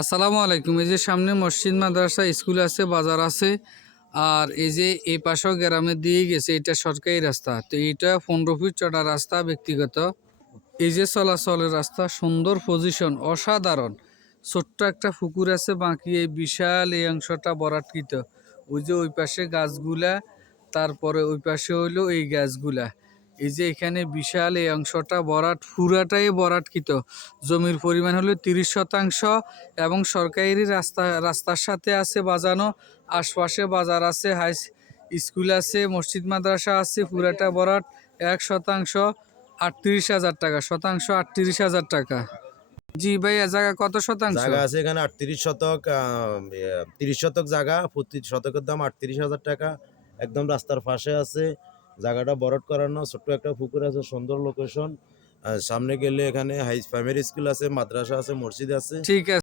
আসসালামু আলাইকুম। এই যে সামনে মসজিদ, মাদ্রাসা, স্কুল আছে, বাজার আছে, আর এই যে এই পাশেও গ্রামে দিয়ে গেছে, এটা সরকারি রাস্তা। তো এইটা পনেরো ফিট চড়া রাস্তা ব্যক্তিগত। এই যে চলাচলের রাস্তা, সুন্দর পজিশন অসাধারণ। ছোট্ট একটা পুকুর আছে, বাকি এই বিশাল এই অংশটা বরাটকৃত ওই যে ওই পাশে গাছগুলা, তারপরে ওই পাশে হইল এই গাছগুলা। এই যে এখানে বিশাল এই অংশটা বরাট পুরাটাই বরাটকৃত। জমির পরিমাণ হলো তিরিশ শতাংশ এবং সরকারি রাস্তা, রাস্তার সাথে আছে বাজানো, আশপাশে বাজার আছে, হাই স্কুল আছে, মসজিদ, মাদ্রাসা আছে, পুরাটা বরাট এক শতাংশ আটত্রিশ হাজার টাকা, শতাংশ আটত্রিশ হাজার টাকা। জি ভাই জায়গা কত শতাংশ? জায়গা আছে এখানে আটত্রিশ শতক তিরিশ শতক জায়গা প্রতি শতকের দাম আটত্রিশ হাজার টাকা, একদম রাস্তার পাশে আছে। জায়গাটা বরট করানো, ছোট্ট একটা পুকুর আছে, সুন্দর লোকেশন সামনে গেলে এখানে হাই প্রাইমারি স্কুল আছে, মাদ্রাসা আছে, মসজিদ আছে। ঠিক আছে।